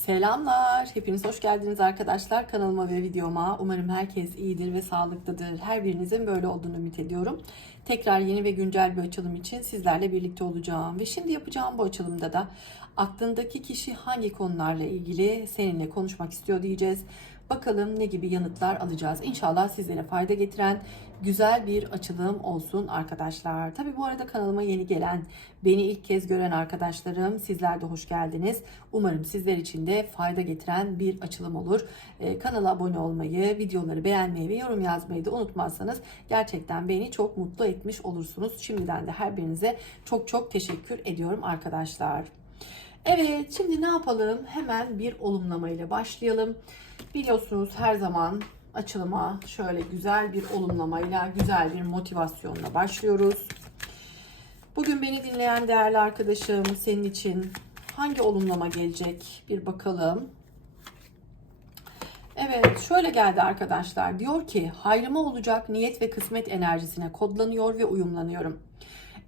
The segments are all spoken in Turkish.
Selamlar. Hepiniz hoş geldiniz arkadaşlar kanalıma ve videoma. Umarım herkes iyidir ve sağlıklıdır. Her birinizin böyle olduğunu ümit ediyorum. Tekrar yeni ve güncel bir açılım için sizlerle birlikte olacağım. Ve şimdi yapacağım bu açılımda da aklındaki kişi hangi konularla ilgili seninle konuşmak istiyor diyeceğiz. Bakalım ne gibi yanıtlar alacağız. İnşallah sizlere fayda getiren güzel bir açılım olsun arkadaşlar. Tabi bu arada kanalıma yeni gelen, beni ilk kez gören arkadaşlarım sizler de hoş geldiniz. Umarım sizler için de fayda getiren bir açılım olur. Ee, kanala abone olmayı, videoları beğenmeyi ve yorum yazmayı da unutmazsanız gerçekten beni çok mutlu etmiş olursunuz. Şimdiden de her birinize çok çok teşekkür ediyorum arkadaşlar. Evet şimdi ne yapalım? Hemen bir olumlama ile başlayalım. Biliyorsunuz her zaman açılıma şöyle güzel bir olumlamayla, güzel bir motivasyonla başlıyoruz. Bugün beni dinleyen değerli arkadaşım senin için hangi olumlama gelecek bir bakalım. Evet şöyle geldi arkadaşlar. Diyor ki hayrıma olacak niyet ve kısmet enerjisine kodlanıyor ve uyumlanıyorum.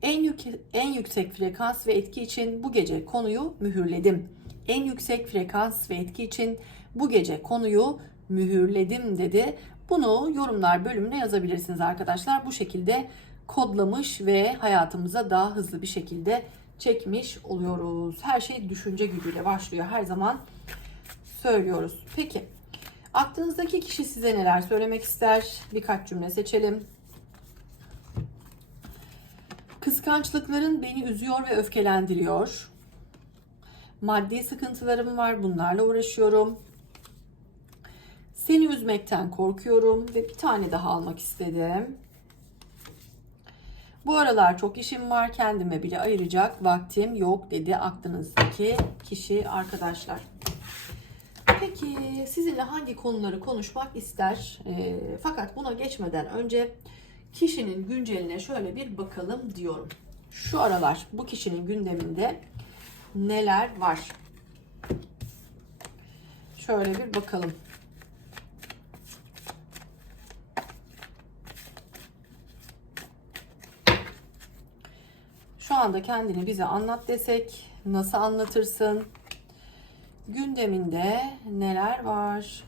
En, yük, en yüksek frekans ve etki için bu gece konuyu mühürledim. En yüksek frekans ve etki için bu gece konuyu mühürledim dedi. Bunu yorumlar bölümüne yazabilirsiniz arkadaşlar. Bu şekilde kodlamış ve hayatımıza daha hızlı bir şekilde çekmiş oluyoruz. Her şey düşünce gücüyle başlıyor. Her zaman söylüyoruz. Peki aklınızdaki kişi size neler söylemek ister? Birkaç cümle seçelim. Kıskançlıkların beni üzüyor ve öfkelendiriyor. Maddi sıkıntılarım var, bunlarla uğraşıyorum. Seni üzmekten korkuyorum ve bir tane daha almak istedim. Bu aralar çok işim var, kendime bile ayıracak vaktim yok dedi aklınızdaki kişi arkadaşlar. Peki sizinle hangi konuları konuşmak ister? E, fakat buna geçmeden önce kişinin günceline şöyle bir bakalım diyorum. Şu aralar bu kişinin gündeminde neler var? Şöyle bir bakalım. Anda kendini bize anlat desek nasıl anlatırsın? Gündeminde neler var?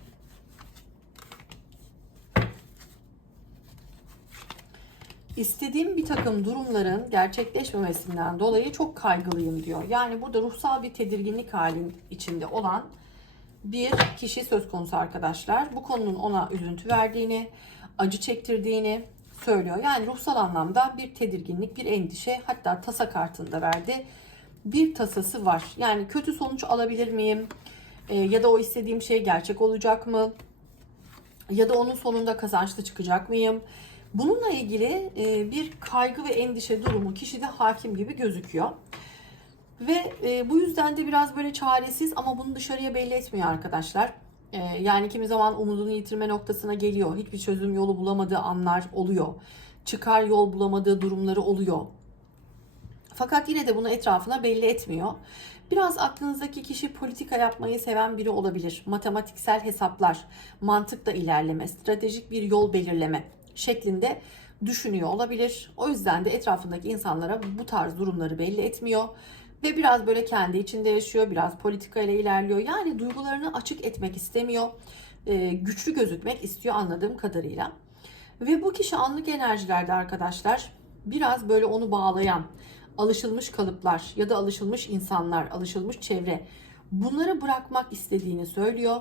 İstediğim bir takım durumların gerçekleşmemesinden dolayı çok kaygılıyım diyor. Yani burada ruhsal bir tedirginlik halin içinde olan bir kişi söz konusu arkadaşlar. Bu konunun ona üzüntü verdiğini, acı çektirdiğini söylüyor. Yani ruhsal anlamda bir tedirginlik, bir endişe hatta tasa kartında verdi. Bir tasası var. Yani kötü sonuç alabilir miyim? E, ya da o istediğim şey gerçek olacak mı? Ya da onun sonunda kazançlı çıkacak mıyım? Bununla ilgili e, bir kaygı ve endişe durumu kişide hakim gibi gözüküyor. Ve e, bu yüzden de biraz böyle çaresiz ama bunu dışarıya belli etmiyor arkadaşlar. E, yani kimi zaman umudunu yitirme noktasına geliyor. Hiçbir çözüm yolu bulamadığı anlar oluyor. Çıkar yol bulamadığı durumları oluyor. Fakat yine de bunu etrafına belli etmiyor. Biraz aklınızdaki kişi politika yapmayı seven biri olabilir. Matematiksel hesaplar, mantıkla ilerleme, stratejik bir yol belirleme şeklinde düşünüyor olabilir. O yüzden de etrafındaki insanlara bu tarz durumları belli etmiyor ve biraz böyle kendi içinde yaşıyor, biraz politika ile ilerliyor. Yani duygularını açık etmek istemiyor, e, güçlü gözükmek istiyor anladığım kadarıyla. Ve bu kişi anlık enerjilerde arkadaşlar biraz böyle onu bağlayan, alışılmış kalıplar ya da alışılmış insanlar, alışılmış çevre bunları bırakmak istediğini söylüyor.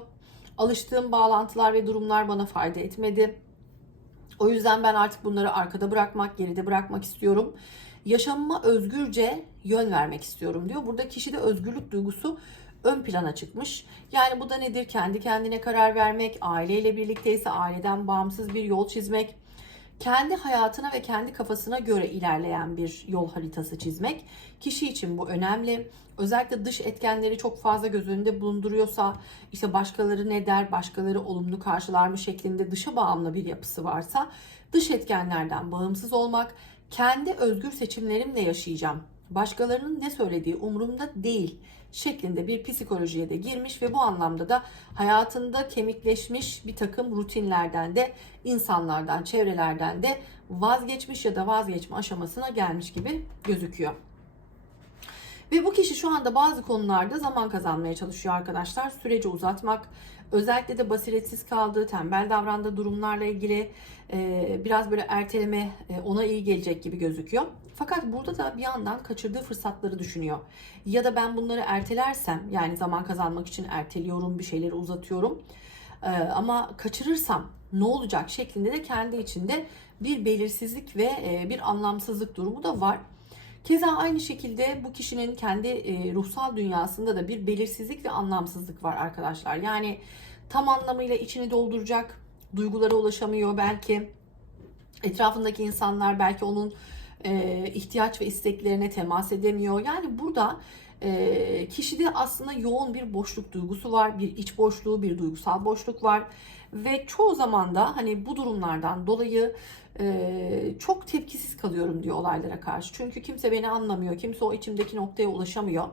Alıştığım bağlantılar ve durumlar bana fayda etmedi. O yüzden ben artık bunları arkada bırakmak, geride bırakmak istiyorum. Yaşamıma özgürce yön vermek istiyorum diyor. Burada kişide özgürlük duygusu ön plana çıkmış. Yani bu da nedir? Kendi kendine karar vermek, aileyle birlikteyse aileden bağımsız bir yol çizmek, kendi hayatına ve kendi kafasına göre ilerleyen bir yol haritası çizmek. Kişi için bu önemli. Özellikle dış etkenleri çok fazla göz önünde bulunduruyorsa, işte başkaları ne der, başkaları olumlu karşılar mı şeklinde dışa bağımlı bir yapısı varsa, dış etkenlerden bağımsız olmak, kendi özgür seçimlerimle yaşayacağım. Başkalarının ne söylediği umurumda değil şeklinde bir psikolojiye de girmiş ve bu anlamda da hayatında kemikleşmiş bir takım rutinlerden de insanlardan, çevrelerden de vazgeçmiş ya da vazgeçme aşamasına gelmiş gibi gözüküyor. Ve bu kişi şu anda bazı konularda zaman kazanmaya çalışıyor arkadaşlar. Süreci uzatmak, özellikle de basiretsiz kaldığı, tembel davrandığı durumlarla ilgili biraz böyle erteleme ona iyi gelecek gibi gözüküyor. Fakat burada da bir yandan kaçırdığı fırsatları düşünüyor. Ya da ben bunları ertelersem yani zaman kazanmak için erteliyorum, bir şeyleri uzatıyorum. E, ama kaçırırsam ne olacak şeklinde de kendi içinde bir belirsizlik ve e, bir anlamsızlık durumu da var. Keza aynı şekilde bu kişinin kendi e, ruhsal dünyasında da bir belirsizlik ve anlamsızlık var arkadaşlar. Yani tam anlamıyla içini dolduracak duygulara ulaşamıyor belki. Etrafındaki insanlar belki onun e, ihtiyaç ve isteklerine temas edemiyor. Yani burada e, kişide aslında yoğun bir boşluk duygusu var, bir iç boşluğu, bir duygusal boşluk var ve çoğu zaman da hani bu durumlardan dolayı e, çok tepkisiz kalıyorum diyor olaylara karşı. Çünkü kimse beni anlamıyor, kimse o içimdeki noktaya ulaşamıyor.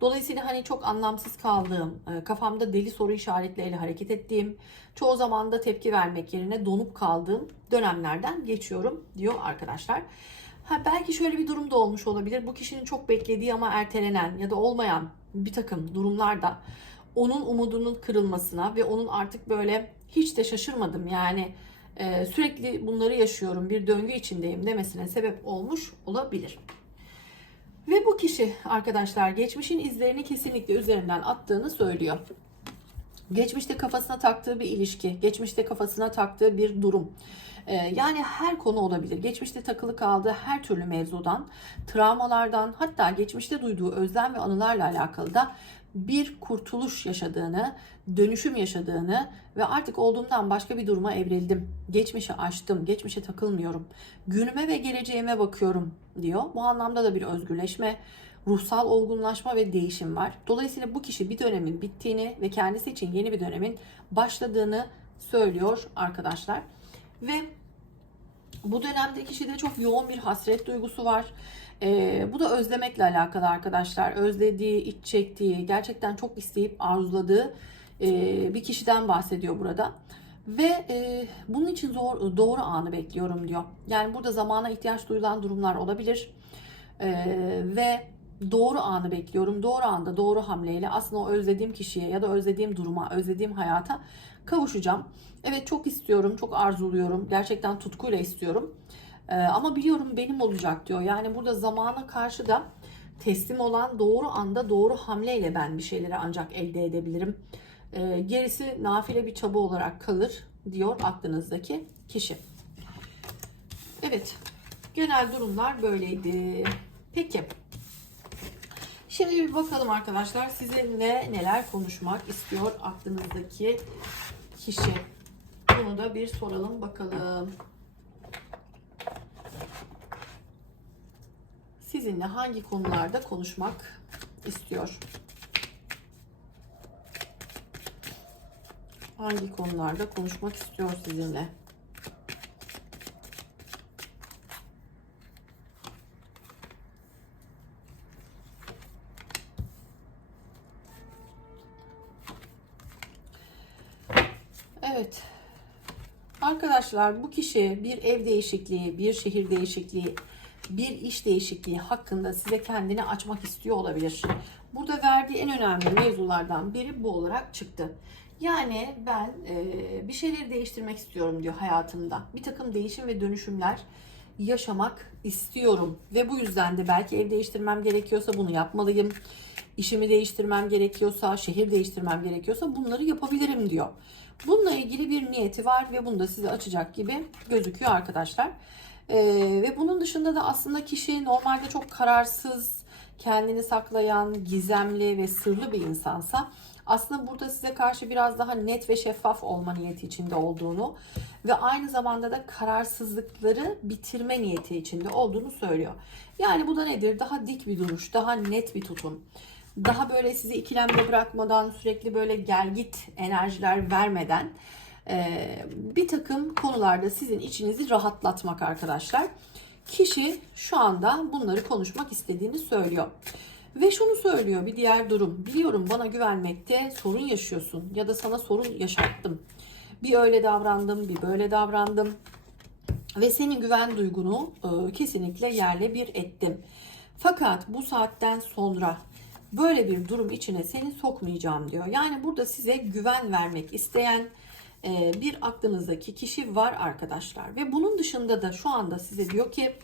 Dolayısıyla hani çok anlamsız kaldığım, e, kafamda deli soru işaretleriyle hareket ettiğim, çoğu zaman da tepki vermek yerine donup kaldığım dönemlerden geçiyorum diyor arkadaşlar. Ha, belki şöyle bir durum da olmuş olabilir. Bu kişinin çok beklediği ama ertelenen ya da olmayan bir takım durumlarda onun umudunun kırılmasına ve onun artık böyle hiç de şaşırmadım yani e, sürekli bunları yaşıyorum bir döngü içindeyim demesine sebep olmuş olabilir. Ve bu kişi arkadaşlar geçmişin izlerini kesinlikle üzerinden attığını söylüyor. Geçmişte kafasına taktığı bir ilişki, geçmişte kafasına taktığı bir durum. Ee, yani her konu olabilir. Geçmişte takılı kaldığı her türlü mevzudan, travmalardan, hatta geçmişte duyduğu özlem ve anılarla alakalı da bir kurtuluş yaşadığını, dönüşüm yaşadığını ve artık olduğumdan başka bir duruma evrildim. Geçmişi aştım, geçmişe takılmıyorum. Günüme ve geleceğime bakıyorum diyor. Bu anlamda da bir özgürleşme, ruhsal olgunlaşma ve değişim var. Dolayısıyla bu kişi bir dönemin bittiğini ve kendisi için yeni bir dönemin başladığını söylüyor arkadaşlar. Ve bu dönemde kişide çok yoğun bir hasret duygusu var. Ee, bu da özlemekle alakalı arkadaşlar. Özlediği, iç çektiği, gerçekten çok isteyip arzuladığı e, bir kişiden bahsediyor burada. Ve e, bunun için zor, doğru anı bekliyorum diyor. Yani burada zamana ihtiyaç duyulan durumlar olabilir. E, ve doğru anı bekliyorum. Doğru anda doğru hamleyle aslında o özlediğim kişiye ya da özlediğim duruma, özlediğim hayata kavuşacağım. Evet çok istiyorum, çok arzuluyorum. Gerçekten tutkuyla istiyorum. Ee, ama biliyorum benim olacak diyor. Yani burada zamana karşı da teslim olan doğru anda doğru hamleyle ben bir şeyleri ancak elde edebilirim. Ee, gerisi nafile bir çaba olarak kalır diyor aklınızdaki kişi. Evet, genel durumlar böyleydi. Peki. Şimdi bir bakalım arkadaşlar sizinle neler konuşmak istiyor aklınızdaki kişi. Bunu da bir soralım bakalım. Sizinle hangi konularda konuşmak istiyor? Hangi konularda konuşmak istiyor sizinle? Evet. Arkadaşlar bu kişi bir ev değişikliği, bir şehir değişikliği, bir iş değişikliği hakkında size kendini açmak istiyor olabilir. Burada verdiği en önemli mevzulardan biri bu olarak çıktı. Yani ben e, bir şeyleri değiştirmek istiyorum diyor hayatımda. Bir takım değişim ve dönüşümler yaşamak istiyorum. Ve bu yüzden de belki ev değiştirmem gerekiyorsa bunu yapmalıyım. İşimi değiştirmem gerekiyorsa, şehir değiştirmem gerekiyorsa bunları yapabilirim diyor. Bununla ilgili bir niyeti var ve bunu da size açacak gibi gözüküyor arkadaşlar. Ee, ve bunun dışında da aslında kişi normalde çok kararsız, kendini saklayan, gizemli ve sırlı bir insansa aslında burada size karşı biraz daha net ve şeffaf olma niyeti içinde olduğunu ve aynı zamanda da kararsızlıkları bitirme niyeti içinde olduğunu söylüyor. Yani bu da nedir? Daha dik bir duruş, daha net bir tutum. Daha böyle sizi ikilemde bırakmadan, sürekli böyle gel git enerjiler vermeden bir takım konularda sizin içinizi rahatlatmak arkadaşlar. Kişi şu anda bunları konuşmak istediğini söylüyor. Ve şunu söylüyor bir diğer durum. Biliyorum bana güvenmekte sorun yaşıyorsun ya da sana sorun yaşattım. Bir öyle davrandım, bir böyle davrandım. Ve senin güven duygunu e, kesinlikle yerle bir ettim. Fakat bu saatten sonra böyle bir durum içine seni sokmayacağım diyor. Yani burada size güven vermek isteyen e, bir aklınızdaki kişi var arkadaşlar. Ve bunun dışında da şu anda size diyor ki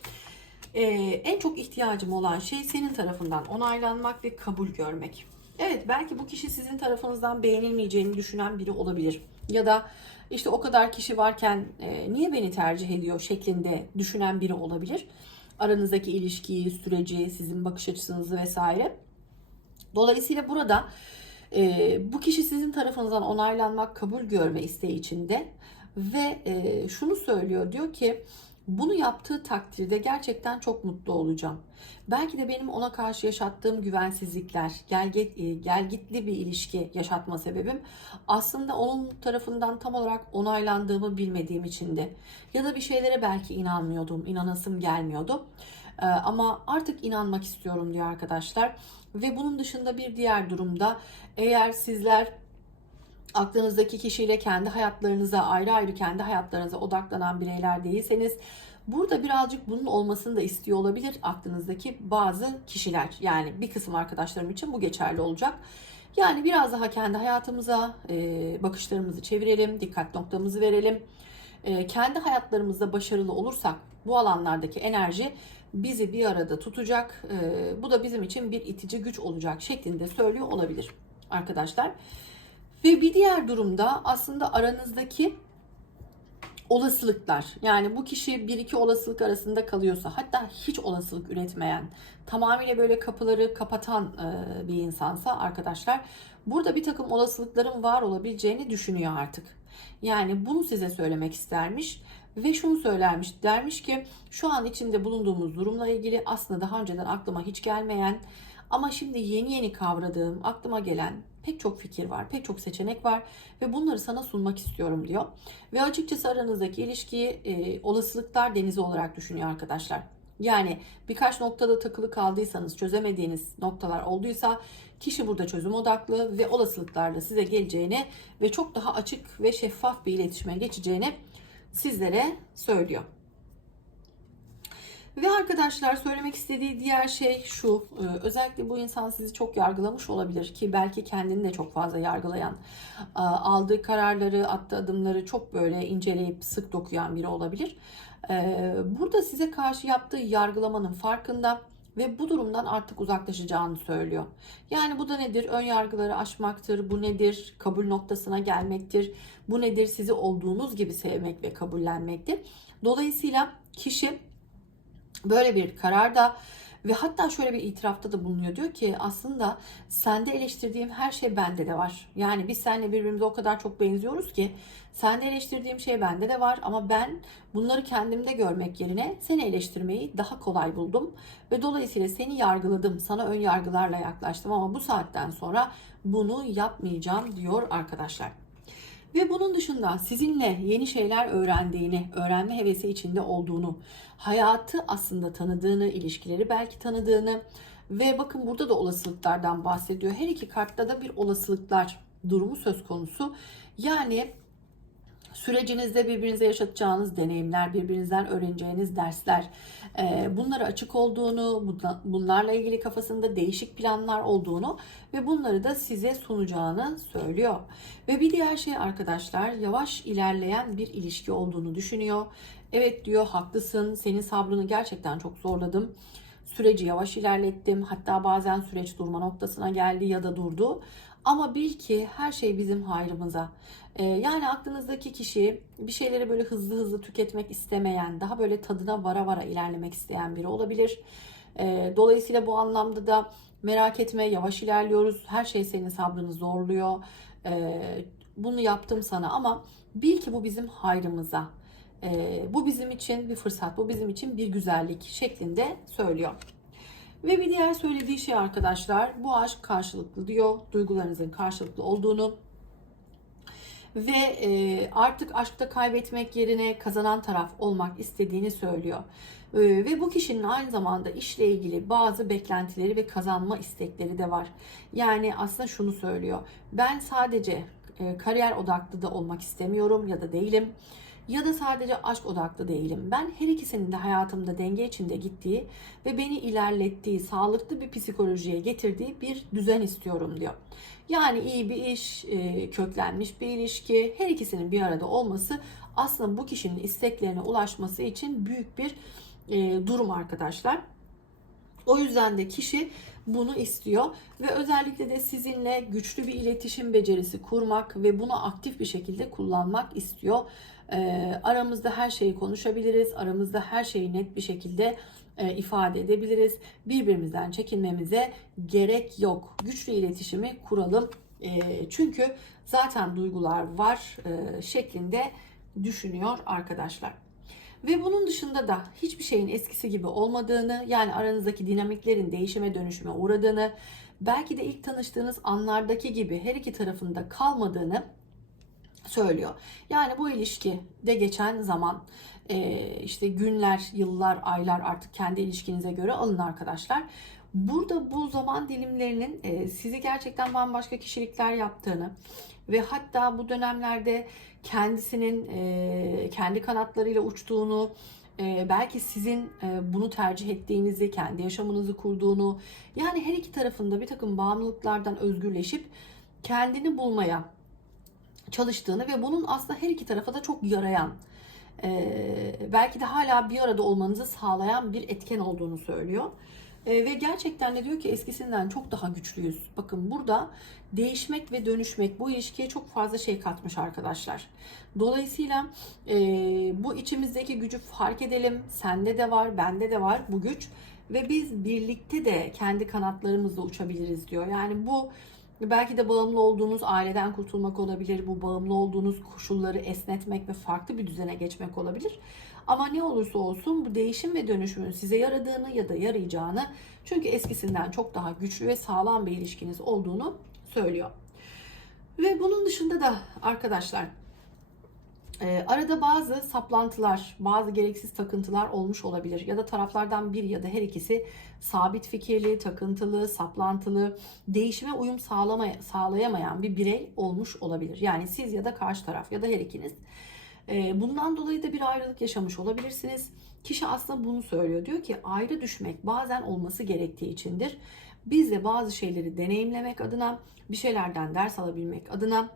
e, en çok ihtiyacım olan şey senin tarafından onaylanmak ve kabul görmek. Evet belki bu kişi sizin tarafınızdan beğenilmeyeceğini düşünen biri olabilir. Ya da işte o kadar kişi varken e, niye beni tercih ediyor şeklinde düşünen biri olabilir. Aranızdaki ilişkiyi, süreci, sizin bakış açınızı vesaire. Dolayısıyla burada e, bu kişi sizin tarafınızdan onaylanmak, kabul görme isteği içinde ve e, şunu söylüyor diyor ki bunu yaptığı takdirde gerçekten çok mutlu olacağım. Belki de benim ona karşı yaşattığım güvensizlikler, e, gel gitli bir ilişki yaşatma sebebim aslında onun tarafından tam olarak onaylandığımı bilmediğim içindi. Ya da bir şeylere belki inanmıyordum, inanasım gelmiyordu. Ee, ama artık inanmak istiyorum diyor arkadaşlar. Ve bunun dışında bir diğer durumda eğer sizler aklınızdaki kişiyle kendi hayatlarınıza ayrı ayrı kendi hayatlarınıza odaklanan bireyler değilseniz burada birazcık bunun olmasını da istiyor olabilir aklınızdaki bazı kişiler. Yani bir kısım arkadaşlarım için bu geçerli olacak. Yani biraz daha kendi hayatımıza e, bakışlarımızı çevirelim, dikkat noktamızı verelim. E, kendi hayatlarımızda başarılı olursak bu alanlardaki enerji bizi bir arada tutacak. E, bu da bizim için bir itici güç olacak şeklinde söylüyor olabilir arkadaşlar. Ve bir diğer durumda aslında aranızdaki olasılıklar yani bu kişi bir iki olasılık arasında kalıyorsa hatta hiç olasılık üretmeyen tamamıyla böyle kapıları kapatan e, bir insansa arkadaşlar burada bir takım olasılıkların var olabileceğini düşünüyor artık. Yani bunu size söylemek istermiş ve şunu söylermiş dermiş ki şu an içinde bulunduğumuz durumla ilgili aslında daha önceden aklıma hiç gelmeyen ama şimdi yeni yeni kavradığım aklıma gelen pek çok fikir var, pek çok seçenek var ve bunları sana sunmak istiyorum diyor. Ve açıkçası aranızdaki ilişkiyi e, olasılıklar denizi olarak düşünüyor arkadaşlar. Yani birkaç noktada takılı kaldıysanız, çözemediğiniz noktalar olduysa kişi burada çözüm odaklı ve olasılıklarla size geleceğini ve çok daha açık ve şeffaf bir iletişime geçeceğini sizlere söylüyor. Ve arkadaşlar söylemek istediği diğer şey şu. e, Özellikle bu insan sizi çok yargılamış olabilir ki belki kendini de çok fazla yargılayan, e, aldığı kararları, attığı adımları çok böyle inceleyip sık dokuyan biri olabilir. E, Burada size karşı yaptığı yargılamanın farkında ve bu durumdan artık uzaklaşacağını söylüyor. Yani bu da nedir? Ön yargıları aşmaktır. Bu nedir? Kabul noktasına gelmektir. Bu nedir? Sizi olduğunuz gibi sevmek ve kabullenmektir. Dolayısıyla kişi böyle bir kararda ve hatta şöyle bir itirafta da bulunuyor. Diyor ki aslında sende eleştirdiğim her şey bende de var. Yani biz seninle birbirimize o kadar çok benziyoruz ki sende eleştirdiğim şey bende de var ama ben bunları kendimde görmek yerine seni eleştirmeyi daha kolay buldum. Ve dolayısıyla seni yargıladım, sana ön yargılarla yaklaştım ama bu saatten sonra bunu yapmayacağım diyor arkadaşlar. Ve bunun dışında sizinle yeni şeyler öğrendiğini, öğrenme hevesi içinde olduğunu, hayatı aslında tanıdığını, ilişkileri belki tanıdığını ve bakın burada da olasılıklardan bahsediyor. Her iki kartta da bir olasılıklar durumu söz konusu. Yani sürecinizde birbirinize yaşatacağınız deneyimler, birbirinizden öğreneceğiniz dersler, bunlara açık olduğunu, bunlarla ilgili kafasında değişik planlar olduğunu ve bunları da size sunacağını söylüyor. Ve bir diğer şey arkadaşlar yavaş ilerleyen bir ilişki olduğunu düşünüyor. Evet diyor haklısın senin sabrını gerçekten çok zorladım. Süreci yavaş ilerlettim. Hatta bazen süreç durma noktasına geldi ya da durdu. Ama bil ki her şey bizim hayrımıza. Ee, yani aklınızdaki kişi bir şeyleri böyle hızlı hızlı tüketmek istemeyen, daha böyle tadına vara vara ilerlemek isteyen biri olabilir. Ee, dolayısıyla bu anlamda da merak etme yavaş ilerliyoruz. Her şey senin sabrını zorluyor. Ee, bunu yaptım sana ama bil ki bu bizim hayrımıza. Bu bizim için bir fırsat, bu bizim için bir güzellik şeklinde söylüyor. Ve bir diğer söylediği şey arkadaşlar bu aşk karşılıklı diyor. Duygularınızın karşılıklı olduğunu ve e, artık aşkta kaybetmek yerine kazanan taraf olmak istediğini söylüyor. E, ve bu kişinin aynı zamanda işle ilgili bazı beklentileri ve kazanma istekleri de var. Yani aslında şunu söylüyor. Ben sadece e, kariyer odaklı da olmak istemiyorum ya da değilim ya da sadece aşk odaklı değilim. Ben her ikisinin de hayatımda denge içinde gittiği ve beni ilerlettiği, sağlıklı bir psikolojiye getirdiği bir düzen istiyorum diyor. Yani iyi bir iş, e, köklenmiş bir ilişki, her ikisinin bir arada olması aslında bu kişinin isteklerine ulaşması için büyük bir e, durum arkadaşlar. O yüzden de kişi bunu istiyor ve özellikle de sizinle güçlü bir iletişim becerisi kurmak ve bunu aktif bir şekilde kullanmak istiyor. E, aramızda her şeyi konuşabiliriz, aramızda her şeyi net bir şekilde e, ifade edebiliriz. Birbirimizden çekinmemize gerek yok. Güçlü iletişimi kuralım. E, çünkü zaten duygular var e, şeklinde düşünüyor arkadaşlar. Ve bunun dışında da hiçbir şeyin eskisi gibi olmadığını, yani aranızdaki dinamiklerin değişime dönüşüme uğradığını, belki de ilk tanıştığınız anlardaki gibi her iki tarafında kalmadığını söylüyor. Yani bu ilişkide geçen zaman e, işte günler, yıllar, aylar artık kendi ilişkinize göre alın arkadaşlar. Burada bu zaman dilimlerinin e, sizi gerçekten bambaşka kişilikler yaptığını ve hatta bu dönemlerde kendisinin e, kendi kanatlarıyla uçtuğunu, belki sizin bunu tercih ettiğinizi, kendi yaşamınızı kurduğunu, yani her iki tarafında bir takım bağımlılıklardan özgürleşip kendini bulmaya çalıştığını ve bunun aslında her iki tarafa da çok yarayan, belki de hala bir arada olmanızı sağlayan bir etken olduğunu söylüyor. E, ve gerçekten de diyor ki eskisinden çok daha güçlüyüz. Bakın burada değişmek ve dönüşmek bu ilişkiye çok fazla şey katmış arkadaşlar. Dolayısıyla e, bu içimizdeki gücü fark edelim. Sende de var, bende de var bu güç. Ve biz birlikte de kendi kanatlarımızla uçabiliriz diyor. Yani bu belki de bağımlı olduğunuz aileden kurtulmak olabilir. Bu bağımlı olduğunuz koşulları esnetmek ve farklı bir düzene geçmek olabilir. Ama ne olursa olsun bu değişim ve dönüşümün size yaradığını ya da yarayacağını çünkü eskisinden çok daha güçlü ve sağlam bir ilişkiniz olduğunu söylüyor. Ve bunun dışında da arkadaşlar e, arada bazı saplantılar, bazı gereksiz takıntılar olmuş olabilir. Ya da taraflardan biri ya da her ikisi sabit fikirli, takıntılı, saplantılı, değişime uyum sağlamaya, sağlayamayan bir birey olmuş olabilir. Yani siz ya da karşı taraf ya da her ikiniz. Ee, bundan dolayı da bir ayrılık yaşamış olabilirsiniz. Kişi aslında bunu söylüyor. Diyor ki ayrı düşmek bazen olması gerektiği içindir. Biz de bazı şeyleri deneyimlemek adına, bir şeylerden ders alabilmek adına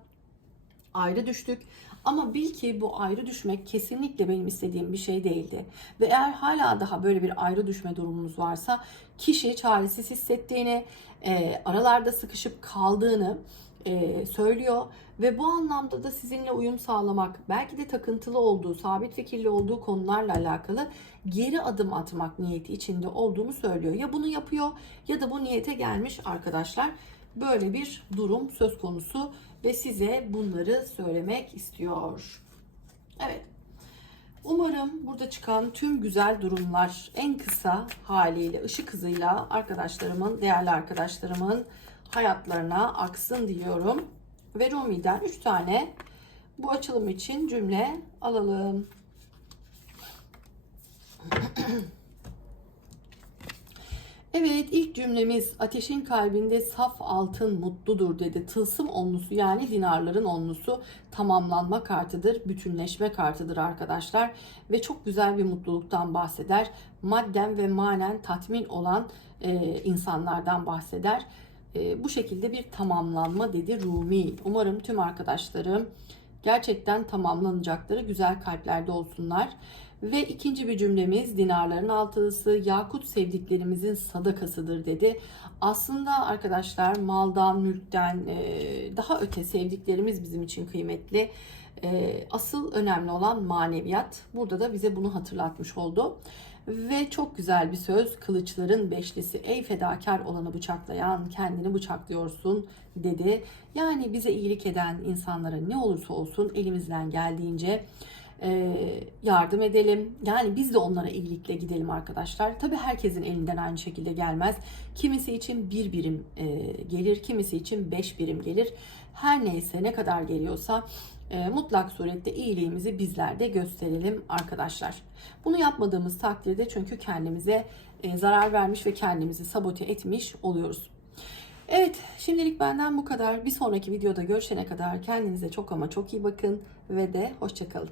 ayrı düştük. Ama bil ki bu ayrı düşmek kesinlikle benim istediğim bir şey değildi. Ve eğer hala daha böyle bir ayrı düşme durumunuz varsa kişi çaresiz hissettiğini, e, aralarda sıkışıp kaldığını e, söylüyor ve bu anlamda da sizinle uyum sağlamak, belki de takıntılı olduğu, sabit fikirli olduğu konularla alakalı geri adım atmak niyeti içinde olduğunu söylüyor. Ya bunu yapıyor ya da bu niyete gelmiş arkadaşlar. Böyle bir durum söz konusu ve size bunları söylemek istiyor. Evet. Umarım burada çıkan tüm güzel durumlar en kısa haliyle ışık hızıyla arkadaşlarımın, değerli arkadaşlarımın hayatlarına aksın diliyorum. Ve Rumi'den 3 tane bu açılım için cümle alalım. Evet ilk cümlemiz ateşin kalbinde saf altın mutludur dedi. Tılsım onlusu yani dinarların onlusu tamamlanma kartıdır, bütünleşme kartıdır arkadaşlar. Ve çok güzel bir mutluluktan bahseder. Madden ve manen tatmin olan e, insanlardan bahseder. E, bu şekilde bir tamamlanma dedi Rumi. Umarım tüm arkadaşlarım gerçekten tamamlanacakları güzel kalplerde olsunlar. Ve ikinci bir cümlemiz dinarların altılısı yakut sevdiklerimizin sadakasıdır dedi. Aslında arkadaşlar maldan, mülkten e, daha öte sevdiklerimiz bizim için kıymetli. E, asıl önemli olan maneviyat. Burada da bize bunu hatırlatmış oldu. Ve çok güzel bir söz kılıçların beşlisi ey fedakar olanı bıçaklayan kendini bıçaklıyorsun dedi. Yani bize iyilik eden insanlara ne olursa olsun elimizden geldiğince yardım edelim. Yani biz de onlara iyilikle gidelim arkadaşlar. Tabi herkesin elinden aynı şekilde gelmez. Kimisi için bir birim e, gelir, kimisi için beş birim gelir. Her neyse ne kadar geliyorsa e, mutlak surette iyiliğimizi bizler de gösterelim arkadaşlar. Bunu yapmadığımız takdirde çünkü kendimize e, zarar vermiş ve kendimizi sabote etmiş oluyoruz. Evet şimdilik benden bu kadar. Bir sonraki videoda görüşene kadar kendinize çok ama çok iyi bakın ve de hoşçakalın.